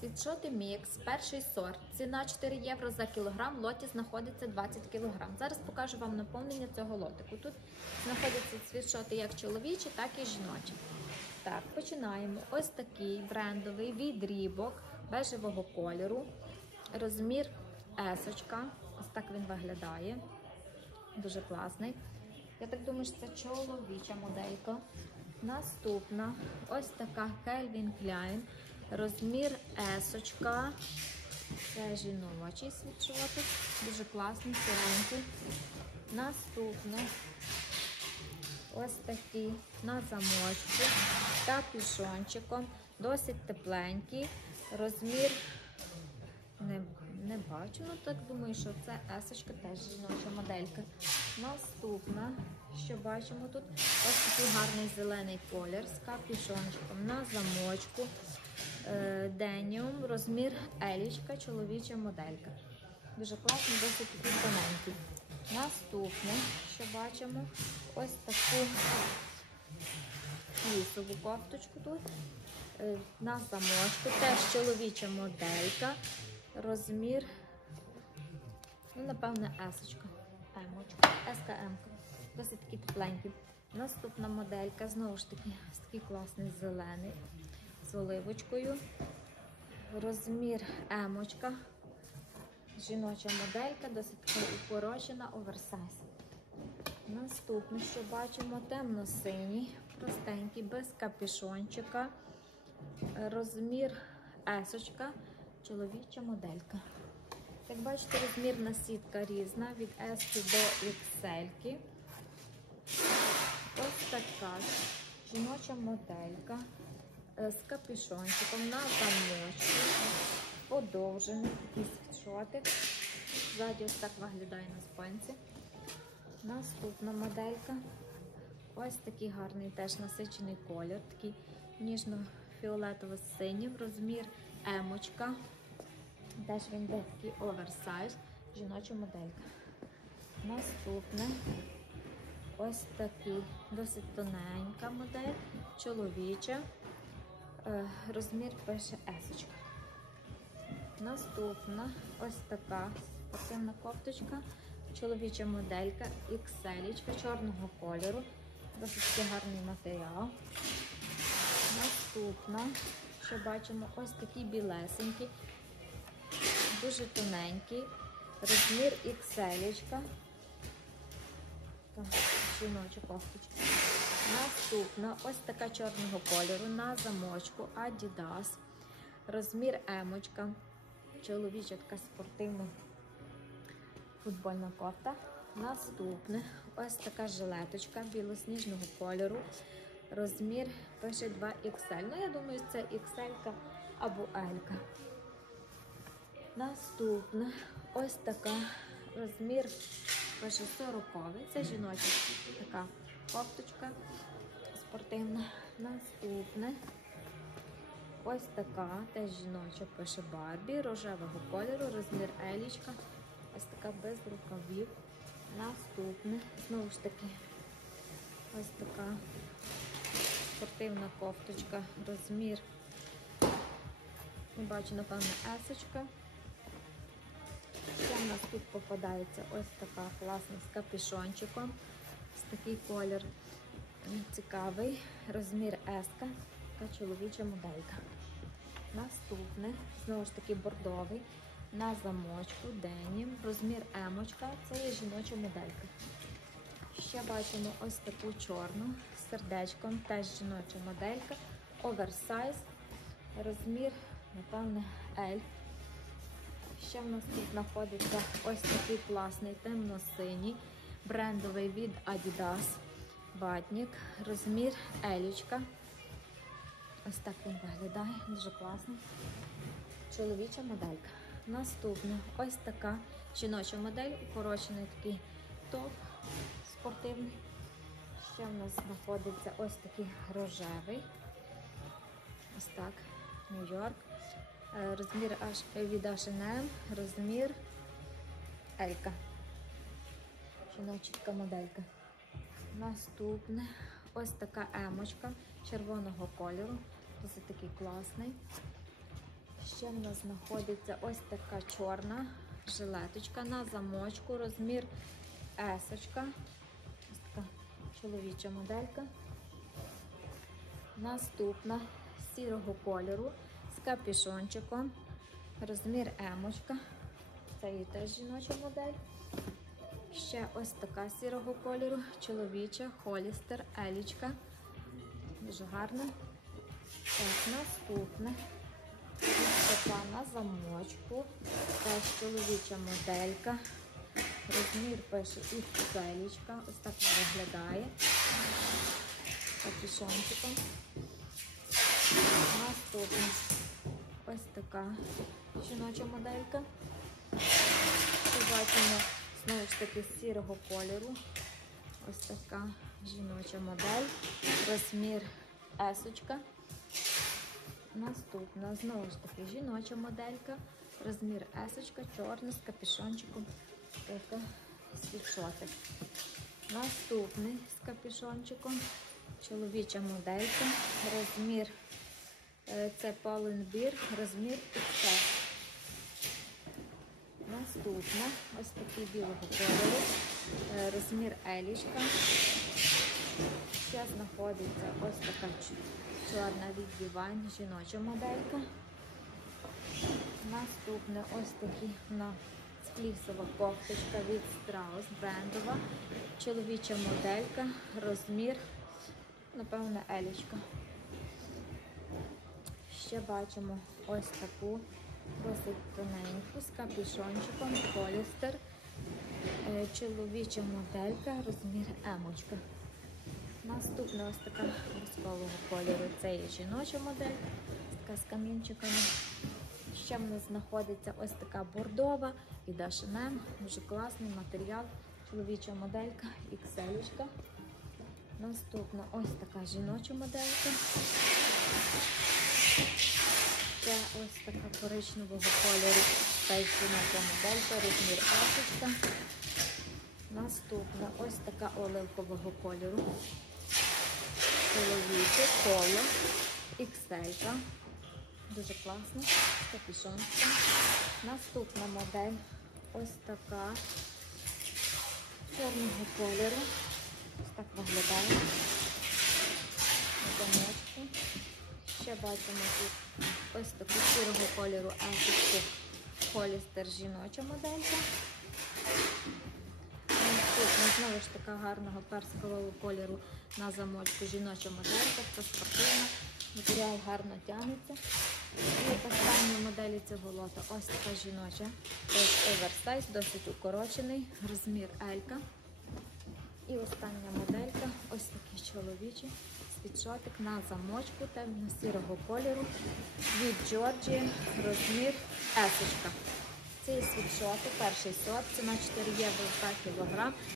Світшоти мікс, перший сорт. Ціна 4 євро за кілограм. В лоті знаходиться 20 кілограм. Зараз покажу вам наповнення цього лотику. Тут знаходяться світшоти як чоловічі, так і жіночі. Так, починаємо. Ось такий брендовий відрібок бежевого кольору. Розмір есочка. Ось так він виглядає. Дуже класний. Я так думаю, що це чоловіча моделька. Наступна ось така Calvin Klein. Розмір есочка. Це жіночий світшотик. Дуже класний, сіренький. Наступне ось такий на замочку та пішончиком. Досить тепленький. Розмір не, не бачу, ну так думаю, що це есочка, теж жіноча моделька. Наступна, що бачимо тут, ось такий гарний зелений колір з капюшончиком на замочку. Е, Деніум, розмір елічка, чоловіча моделька. Дуже класно, досить такий тоненький. Наступне, що бачимо, ось таку лісову кофточку тут. Е, На замочку, теж чоловіча моделька. Розмір, ну, напевне, есочка. Емочка, СКМ. Досить такий тепленький. Наступна моделька, знову ж таки, такий класний зелений з оливочкою. Розмір емочка. Жіноча моделька, досить така укорочена, оверсайз. Наступне, що бачимо, темно-синій, простенький, без капюшончика. Розмір есочка, чоловіча моделька. Як бачите, розмірна сітка різна від S до XL. Ось така жіноча моделька з капюшончиком на замочку, подовжений такий світшотик. Ззаді ось так виглядає на спинці. Наступна моделька. Ось такий гарний теж насичений колір, такий ніжно-фіолетово-синій, розмір емочка. Теж він йде такий оверсайз, жіноча моделька. Наступне ось такий досить тоненька модель, чоловіча. Е, Розмір пише есочка. Наступна ось така спортивна кофточка, чоловіча моделька, XL, чорного кольору. Досить гарний матеріал. Наступна, що бачимо, ось такий білесенький, дуже тоненький, розмір XL. Жіноча кофточка. Наступна, ось така чорного кольору на замочку Adidas. Розмір емочка. Чоловіча така спортивна футбольна кофта. Наступне, ось така жилеточка білосніжного кольору. Розмір пише 2XL. Ну, я думаю, це XL або L. Наступна, ось така розмір пише 40 Це жіноча така кофточка спортивна. Наступне. Ось така, теж жіноча пише Барбі, рожевого кольору, розмір елічка. Ось така без рукавів. Наступне, знову ж таки, ось така спортивна кофточка, розмір. Не бачу, напевно, есочка. Ще в нас тут попадається ось така класна з капюшончиком. Такий колір. Цікавий, розмір еска та чоловіча моделька. Наступне, знову ж таки, бордовий. На замочку, денім, розмір емочка, це є жіноча моделька. Ще бачимо ось таку чорну з сердечком, теж жіноча моделька, оверсайз, розмір, напевне, L. Ще в нас тут знаходиться ось такий класний темно-синій, брендовий від Adidas ватник, розмір елічка. Ось так він виглядає, дуже класний. Чоловіча моделька. Наступна ось така жіноча модель, укорочений такий топ спортивний. Ще в нас знаходиться ось такий рожевий. Ось так, Нью-Йорк. Е, Розмір від H&M, розмір Елька. Жіноча така моделька. Наступне ось така емочка червоного кольору. Досить такий класний. Ще в нас знаходиться ось така чорна жилеточка на замочку, розмір есочка. Ось така чоловіча моделька. Наступна сірого кольору з капюшончиком. Розмір емочка. Це і теж жіноча модель. Ще ось така сірого кольору, чоловіча, холістер, елічка. Дуже гарна. Так, наступне. Ось така на замочку. Теж чоловіча моделька. Розмір пише і целічка. Ось так вона виглядає. Капюшончиком. Наступна. Ось така жіноча моделька. Тут бачимо знову ж таки сірого кольору. Ось така жіноча модель. Розмір есочка. Наступна знову ж таки жіноча моделька. Розмір есочка, чорна з капюшончиком. Така світшотик. Наступний з капюшончиком. Чоловіча моделька. Розмір е, це Паленбір, розмір XS. Наступна ось такий білого кольору. Е, Розмір елічка. Ще знаходиться ось така чорна від Divine, жіноча моделька. Наступне ось такі на флісова кофточка від Strauss брендова. Чоловіча моделька, розмір, напевно, елічка. Ще бачимо ось таку досить тоненьку з капюшончиком, полістер. Е, Чоловіча моделька, розмір емочка. Наступна ось така військового кольору. Це є жіноча модель, така з камінчиками. Ще в нас знаходиться ось така бордова від H&M, дуже класний матеріал. Чоловіча моделька, XL. Наступна ось така жіноча моделька. Це ось така коричневого кольору. Жіноча моделька, розмір пасочка. Наступна ось така оливкового кольору. Чоловіче коло XL. Дуже класно. з Наступна модель ось така чорного кольору. Ось так виглядає. На замочку. Ще бачимо тут ось таку сірого кольору есочку Холістер жіноча моделька. Наступна знову ж така гарного персикового кольору на замочку жіноча моделька, це спортивна, матеріал гарно тягнеться. І остання моделі цього лота ось така жіноча. Ось оверсайз, досить укорочений, розмір Елька. І остання моделька, ось такий чоловічий світшотик на замочку темно-сірого кольору від Джорджії, розмір есочка. Цей світшотик, перший сорт, ціна 4 євро за кілограм.